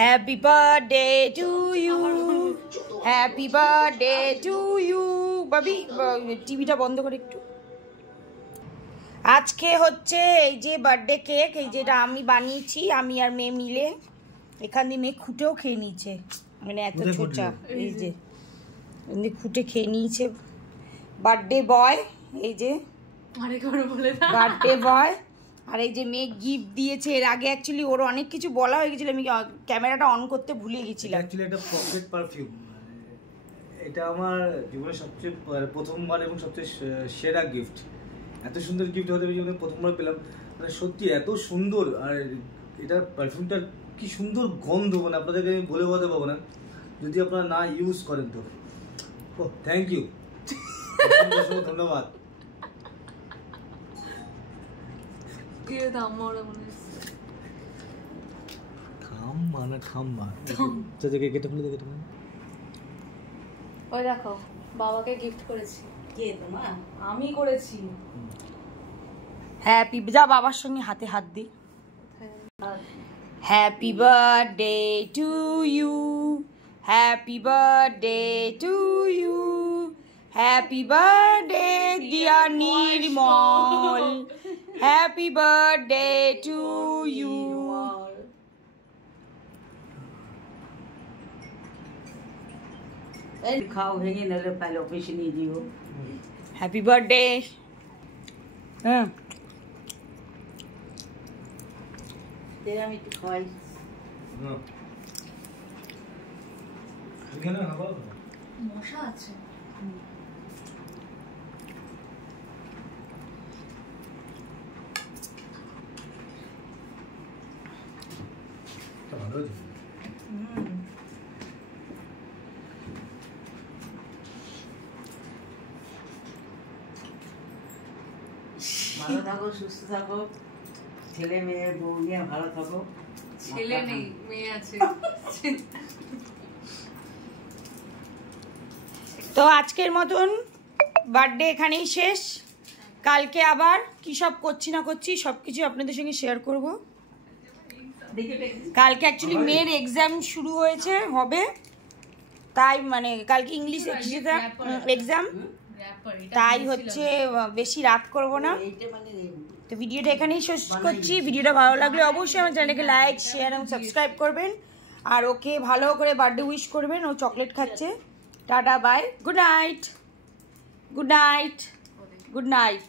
Happy birthday to you, happy birthday to you. বাবি টিভিটা বন্ধ করে একটু। আজকে হচ্ছে এই যে বার্থডে কেক, এই যেটা আমি বানিয়েছি, আমি আর মেয়ে মিলে। এখান দিয়ে মেয়ে খুঁটেও খেয়ে নিয়েছে, মানে এত ছোটা, এই যে এমনি খুঁটে খেয়ে নিয়েছে। বার্থডে বয়, এই যে বার্থডে বয়। আর এই যে মেয়ে গিফট দিয়েছে। এর আগে অ্যাকচুয়ালি ওর অনেক কিছু বলা হয়ে গেছিল, আমি ক্যামেরাটা অন করতে ভুলে গেছিলাম। অ্যাকচুয়ালি এটা পকেট পারফিউম, এটা আমার জীবনের সবচেয়ে প্রথমবার এবং সবচেয়ে সেরা গিফট। এত সুন্দর গিফট হতে জীবনে প্রথমবার পেলাম, মানে সত্যি এত সুন্দর। আর এটা পারফিউমটার কি সুন্দর গন্ধ, মানে আপনাদেরকে আমি বলে বোঝাতে পারবো না যদি আপনারা না ইউজ করেন তো। ও থ্যাংক ইউ, ধন্যবাদ। ওই দেখো বাবাকে গিফট করেছি। কে তোমার? আমি করেছি। হ্যাপি, যা বাবার সঙ্গে হাতে হাত দি। Happy birthday to you, happy birthday to you, happy birthday dear Nirmal, happy birthday to you. খাও, ভেঙে নিলে পাইলে অফিসে নিয়ে দিও। Happy birthday. হ্যাঁ আমি একটু খাই। মশা আছে। ভালো থাকো, সুস্থ থাকো, ছেলে মেয়ে বউ নিয়ে ভালো থাকো। ছেলে নেই, মেয়ে আছে। তো আজকের মতন বার্থডে এখানেই শেষ। কালকে আবার কি সব করছি না করছি সব কিছু আপনাদের সঙ্গে শেয়ার করব। কালকে অ্যাকচুয়ালি মেয়ের এক্সাম শুরু হয়েছে, হবে, তাই মানে কালকে ইংলিশ এক্সাম, তাই হচ্ছে বেশি রাত করব না। তো ভিডিওটা এখানেই শেষ করছি। ভিডিওটা ভালো লাগলে অবশ্যই আমার চ্যানেলকে লাইক, শেয়ার এবং সাবস্ক্রাইব করবেন। আর ওকে ভালো করে বার্থডে উইশ করবেন, ও চকলেট খাচ্ছে। টাটা, bye, good night, good night, good night.